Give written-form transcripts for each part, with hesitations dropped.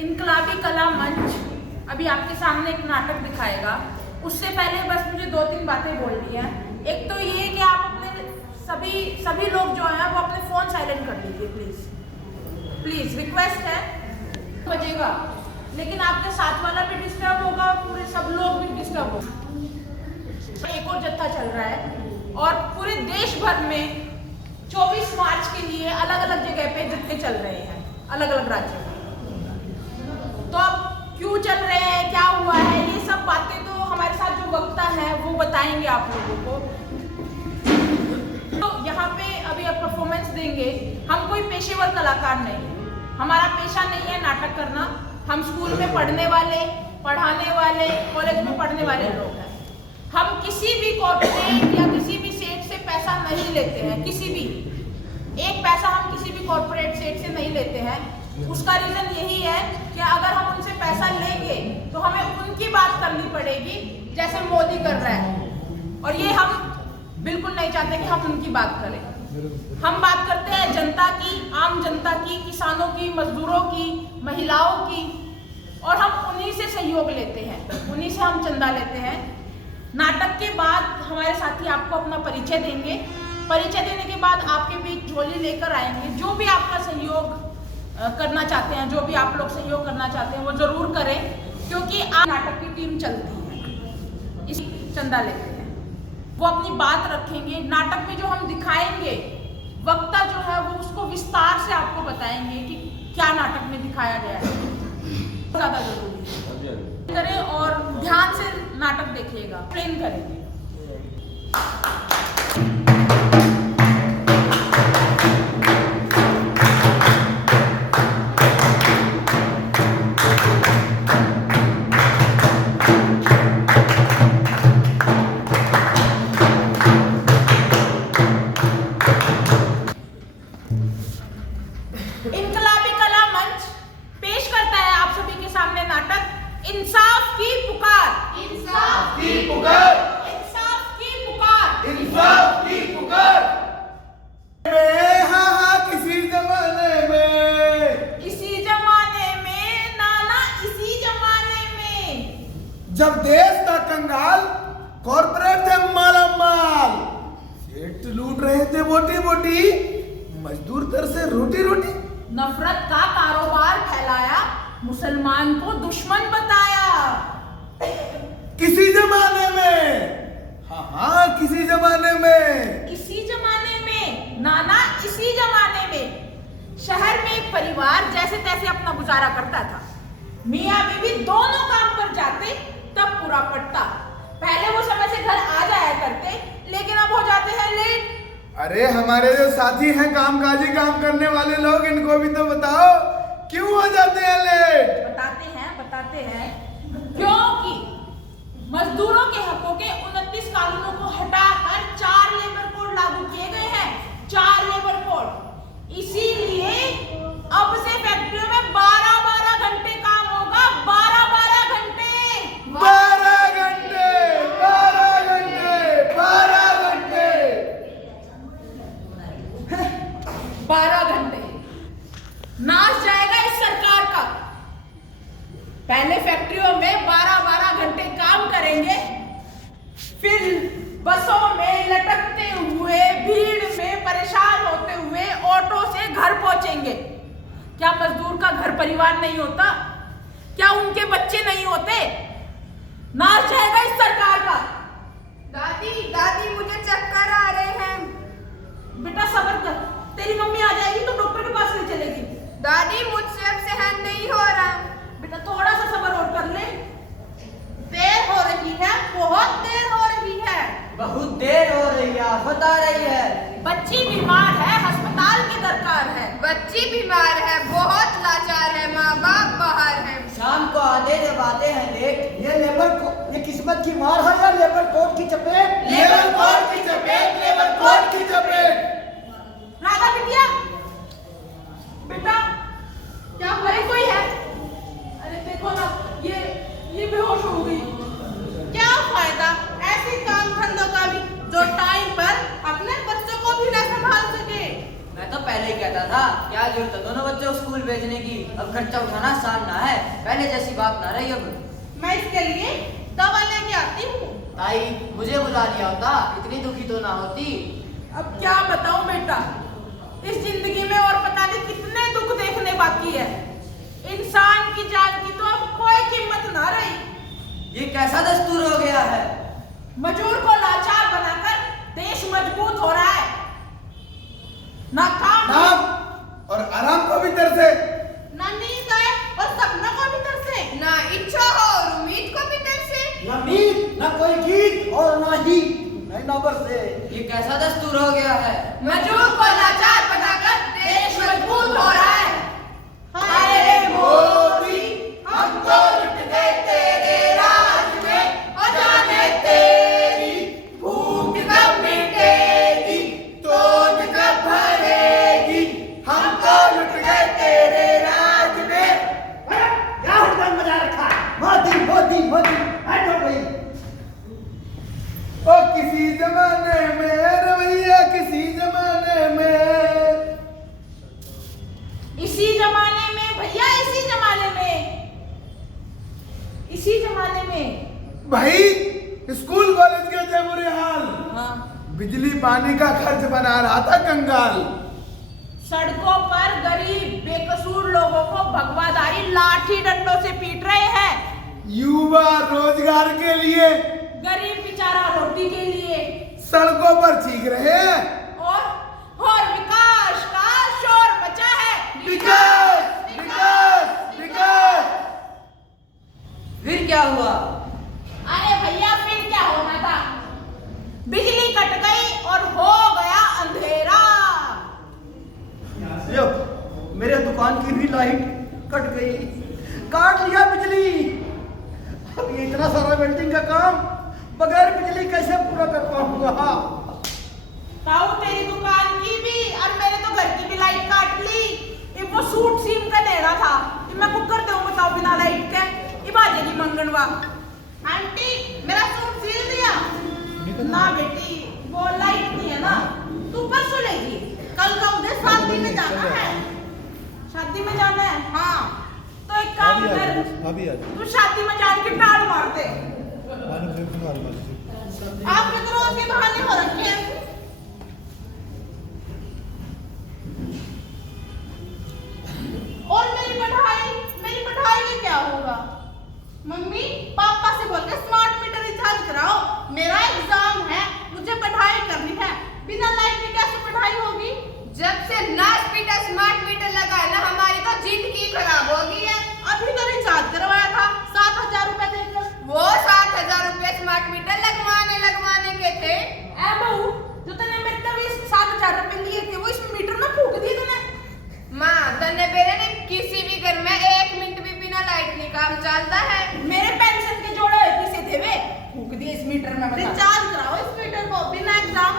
इनकलाबी कला मंच अभी आपके सामने एक नाटक दिखाएगा। उससे पहले बस मुझे 2-3 बातें बोलनी है। एक तो ये कि आप अपने सभी लोग जो हैं वो अपने फ़ोन साइलेंट कर लीजिए प्लीज़ रिक्वेस्ट है। बजेगा लेकिन आपके साथ वाला भी डिस्टर्ब होगा और पूरे सब लोग भी डिस्टर्ब होगा। एक और जत्था चल रहा है और पूरे देश भर में 24 मार्च के लिए अलग अलग जगह पे जत्थे चल रहे हैं, अलग अलग राज्यों में। तो अब क्यों चल रहे हैं, क्या हुआ है, ये सब बातें तो हमारे साथ जो वक्ता है वो बताएंगे आप लोगों को। तो यहाँ पे अभी आप परफॉर्मेंस देंगे। हम कोई पेशेवर कलाकार नहीं है, हमारा पेशा नहीं है नाटक करना। हम स्कूल में पढ़ने वाले, पढ़ाने वाले, कॉलेज में पढ़ने वाले लोग हैं। हम किसी भी कॉर्पोरेट या किसी भी सेट से पैसा नहीं लेते हैं, किसी भी एक पैसा हम किसी भी कॉर्पोरेट सेट से नहीं लेते हैं। उसका रीजन यही है कि अगर हम उनसे पैसा लेंगे तो हमें उनकी बात करनी पड़ेगी जैसे मोदी कर रहा है, और ये हम बिल्कुल नहीं चाहते कि हम उनकी बात करें। हम बात करते हैं जनता की, आम जनता की, किसानों की, मजदूरों की, महिलाओं की, और हम उन्हीं से सहयोग लेते हैं, उन्हीं से हम चंदा लेते हैं। नाटक के बाद हमारे साथी आपको अपना परिचय देंगे। परिचय देने के बाद आपके बीच झोली लेकर आएंगे। जो भी आपका सहयोग करना चाहते हैं, जो भी आप लोग सहयोग करना चाहते हैं वो जरूर करें, क्योंकि आप नाटक की टीम चलती है, इस चंदा लेते हैं। वो अपनी बात रखेंगे। नाटक में जो हम दिखाएंगे, वक्ता जो है वो उसको विस्तार से आपको बताएंगे कि क्या नाटक में दिखाया गया है। ज़्यादा जरूरी है करें और ध्यान से नाटक देखिएगा, ट्रेन करेंगे। इनकलाबी कला मंच पेश करता है आप सभी के सामने नाटक इंसाफ की पुकार। इंसाफ की पुकार, इंसाफ की पुकार, इंसाफ की पुकार। किसी जमाने में, इसी जमाने में नाना, इसी जमाने में जब देश था कंगाल, कॉर्पोरेट थे मालामाल, सेठ लूट रहे थे बोटी बोटी, मजदूर तर से रोटी रोटी। नफरत का कारोबार फैलाया, मुसलमान को दुश्मन बताया। किसी जमाने में, हाँ किसी जमाने में, इसी जमाने में नाना, इसी जमाने में शहर में एक परिवार जैसे तैसे अपना गुजारा करता था। मियाँ बीवी दोनों काम पर जाते तब पूरा पड़ता। पहले वो समय से घर आ जाया करते, लेकिन अब हो जाते हैं लेट। अरे हमारे जो साथी हैं कामकाजी काम करने वाले लोग, इनको भी तो बताओ क्यों हो जाते हैं लेट। बताते हैं क्योंकि मजदूरों के हकों के 29 कानूनों को हटाकर 4 लेबर कोड लागू किए गए हैं, 4 लेबर कोड। इसीलिए अब से फैक्ट्रियों में 12-12 घंटे काम होगा, 12-12 घंटे, 12 घंटे, 12 घंटे, 12 घंटे, 12 घंटे। नाश जाएगा इस सरकार का। पहले फैक्ट्रियों में 12-12 घंटे काम करेंगे, फिर बसों में लटकते हुए, भीड़ में परेशान होते हुए ऑटो से घर पहुंचेंगे। क्या मजदूर का घर परिवार नहीं होता? क्या उनके बच्चे नहीं होते? नाश जाएगा इस सरकार का। दादी मुझे चक्कर आ रहे हैं। बेटा सब्र कर, तेरी मम्मी आ जाएगी तो डॉक्टर के पास ले चलेगी। दादी मुझसे अब सहन नहीं हो रहा। बेटा थोड़ा सा सब्र और कर ले। देर हो रही है, बहुत देर हो रही है। बहुत देर हो रही है, बता रही है। बच्ची बीमार है, अस्पताल की दरकार है। बच्ची बीमार है, बहुत लाचार है, माँ बाप बाहर है। शाम को आधे जब आते हैं लेट। ये किस्मत की मार है या लेबर कोड की चपेट? लेबर कोड की चपेट, लेबर कोड की चपेट। राधा बिटिया, बेटा क्या हुआ है? कोई है? अरे देखो ना, ये बेहोश हो गई। क्या फायदा ऐसे काम धंधों का भी जो टाइम पर अपने बच्चों को भी न संभाल सके। मैं तो पहले ही कहता था, क्या जरूरत है दोनों बच्चों को स्कूल भेजने की, अब खर्चा उठाना आसान ना है। पहले जैसी बात ना रही अब। मैं इसके लिए दवा लेके आती हूँ। ताई मुझे बुला लिया होता, इतनी दुखी तो ना होती। अब क्या बताऊं बेटा, इस जिंदगी में और पता नहीं कितने दुख देखने बाकी है। इंसान की जान की तो अब कोई कीमत ना रही। ये कैसा दस्तूर हो गया है? मजदूर को लाचार बनाकर देश मजबूत हो रहा है। ना काम और आराम को भी तरसे, ना नींद आए और सपना को भी तरसे, ना इच्छा हो और उम्मीद को भी तरसे। न मीत, न कोई गीत और न ही नहीं न बरसे। ये कैसा दस्तूर हो गया है? मजदूर को लाचार बनाकर देश मजबूत हो रहा है। हाय मोदी हम तो लुट गए तेरे राज में, और जाने तेरी भूख कब मिटेगी, तोड़ कब भरेगी। हम तो लुट गए तेरे राज में। क्या हुड़दंग बजा रखा है? मोदी मोदी मोदी हट हो गई। ओ किसी जमाने में रवैया, किसी जमाने में, इसी जमाने में भैया, इसी जमाने में, इसी जमाने में। भाई स्कूल कॉलेज के थे बुरे हाल। हाँ। बिजली पानी का खर्च बना रहा था कंगाल। सड़कों पर गरीब बेकसूर लोगों को भगवादारी लाठी डंडों से पीट रहे हैं। युवा रोजगार के लिए गरीब बेचारा रोटी के लिए, सड़कों पर चीख रहे हैं। और विकास का शोर मचा है। विकास विकास विकास। फिर क्या हुआ? अरे भैया फिर क्या होना था, बिजली कट गई और हो गया अंधेरा। लो, मेरे दुकान की भी लाइट कट गई, काट लिया बिजली। अब ये इतना सारा वेल्डिंग का काम बगैर बिजली कैसे पूरा कर पाऊंगा? ताऊ तेरी दुकान की भी और मेरे तो घर की भी लाइट काट ली। ये वो सूट सीम का लेना था, ये मैं कुकर दूं बताओ बिना लाइट के, ये बाजेगी मंगनवा। आंटी मेरा सूट सिल दिया। ना बेटी वो लाइट नहीं है ना, तू परसों लेगी। कल का मुझे शादी में जाना है। शादी में जाना है? हाँ, तो एक काम कर, तू शादी में जाने की टाल मार दे। आपके तो रोज के बहाने हो रखे हैं। और मेरी पढ़ाई का क्या होगा? मम्मी पापा से बोल के स्मार्ट मीटर रिचार्ज कराओ, मेरा एग्जाम है, मुझे पढ़ाई करनी है। बिना लाइट के कैसे पढ़ाई होगी? जब से नासपीटा स्मार्ट मीटर लगा है ना, हमारी तो जिंदगी खराब हो गई है। अभी तो रिचार्ज करवाया था 7,000 रुपए देकर। वो 7,000 रुपए स्मार्ट मीटर लगवाने के थे। ए बहू, जो तने मेरे तभी 7,000 रुपए लिए थे वो इस मीटर में फूक दिए तूने। माँ तन्ने बेरे ने किसी भी घर में 1 मिनट भी बिना लाइट नहीं काम चलता है। मेरे पेंशन के जोड़े किसे थे वे, फूक दिए इस मीटर में। बता। रिचार्ज कराओ इस मीटर को बिना एग्जाम।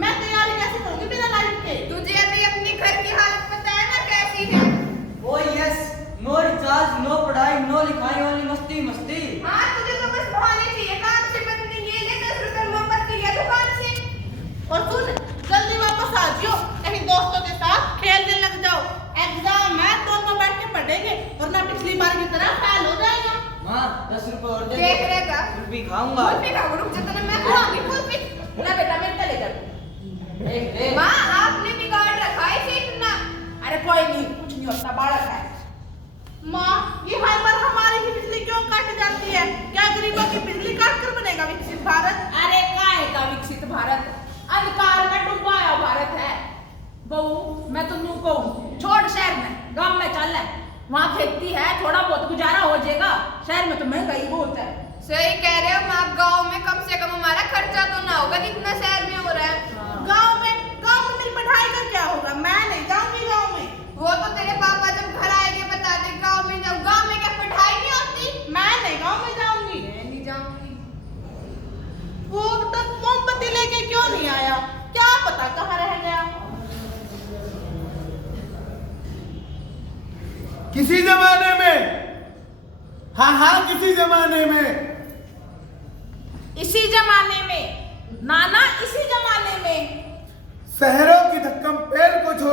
मैं तैयारी कैसे करूंगी बिना लाइट के? तुझे अभी अपनी घर की हालत पता है ना कैसी है? Oh yes, no recharge, no पढ़ाई, नो लिखाई, ओनली मस्ती मस्ती। हाँ तुझे तो बस बहाने चाहिए काम से बचने के लिए। 10 रुपए मोमबत्ती लिया दुकान से। और सुन, जल्दी वापस आ जियो, कहीं दोस्तों के साथ खेलने लग जाओ। एग्जाम है, दोनों बैठ के पढ़ेंगे, वरना पिछली बार की तरह फेल हो जाएगा। माँ 10 रुपए और दे दो। देख रहेगा। कुल्फी खाऊंगा। कुल्फी खाओ, रुक जा तन्ने मैं खाऊंगी कुल्फी। ना बेटा मेरे तले कर। ए, माँ आपने बिगाड़ रखा है इसे इतना। अरे कोई नहीं, कुछ नहीं होता, बालक है। माँ, ये हर बार हमारी ही बिजली क्यों काट जाती है? क्या गरीबों की बिजली काट कर बनेगा विकसित भारत? अरे काहे का विकसित भारत, अंधकार में डूबा हुआ भारत है। बहू मैं तो यूं कहूँ, छोड़ शहर में, गांव में चल है, वहाँ खेती है, थोड़ा बहुत गुजारा हो जाएगा। शहर में तो महंगाई बहुत है। सही कह रहे हो माँ, गाँव में कम से कम हमारा खर्चा तो ना होगा जितना शहर में हो रहा है। गाँव में मेरी पढ़ाई का क्या होगा? मैं नहीं जाऊंगी गाँव में। वो तो तेरे पापा जब घर आएंगे बता दे गाँव में जाऊँ। गाँव में क्या पढ़ाई नहीं होती? मैं नहीं गाँव में जाऊंगी। मैं नहीं जाऊंगी। वो तक मोमबत्ती लेके क्यों नहीं आया? क्या पता कहाँ रह गया? किसी जमाने में, हाँ किसी जमाने में, इसी जमाने में, नाना इसी जमाने में, शहरों की धक्कम पेड़ को छोड़